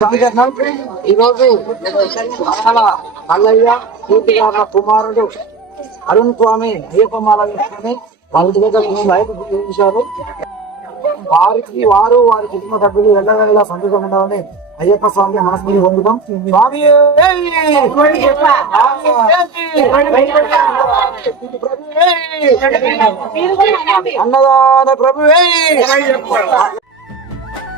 సంఘటన ఈరోజు మన మల్లయ్య పూర్తి గారి కుమారుడు అరుణ్ స్వామి అయ్యప్పమాల వేసుకుని వాళ్ళ దగ్గర బయట చూపించారు వారికి వారు వారి కుటుంబ సభ్యులు వెళ్ళవేళ సంతోషం ఉండాలని అయ్యప్ప స్వామి మనస్ఫూర్తి పొందుతాం. స్వామి అన్నదాన ప్రభువే